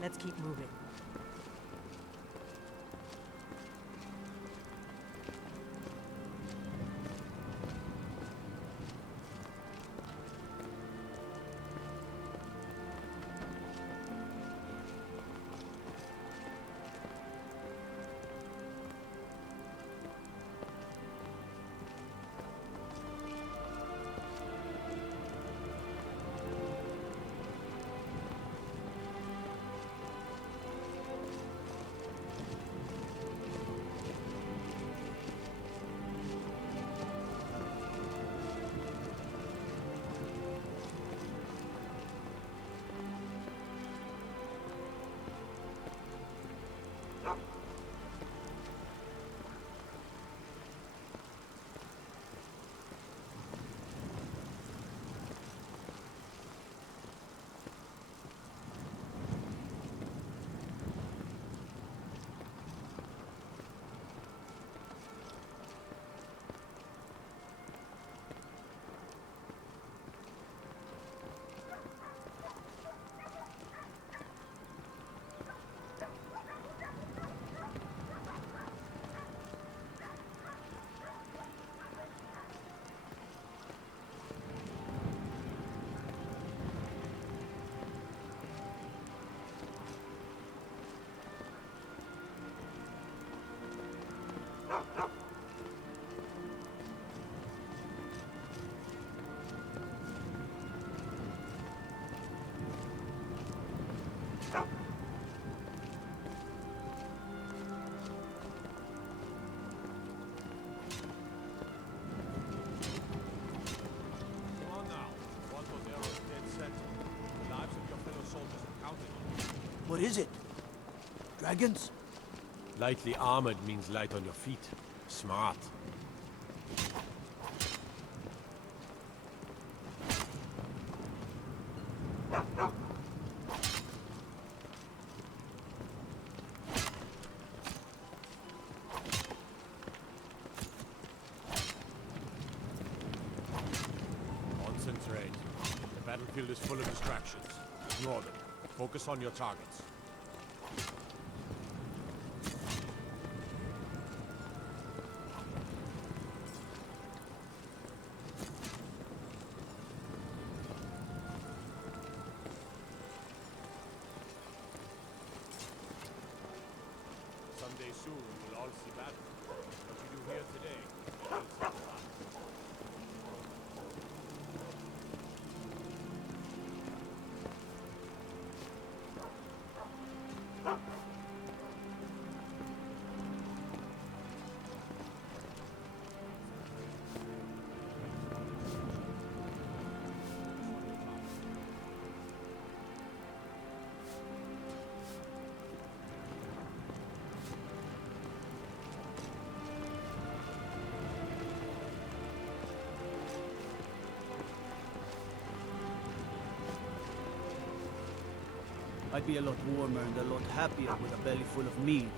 Let's keep moving. What is it? Dragons? Lightly armored means light on your feet. Smart. Concentrate. The battlefield is full of distractions. Ignore them. Focus on your targets. Someday soon we'll all see battle. What you do here today, you'll see tomorrow. I'd be a lot warmer and a lot happier with a belly full of mead.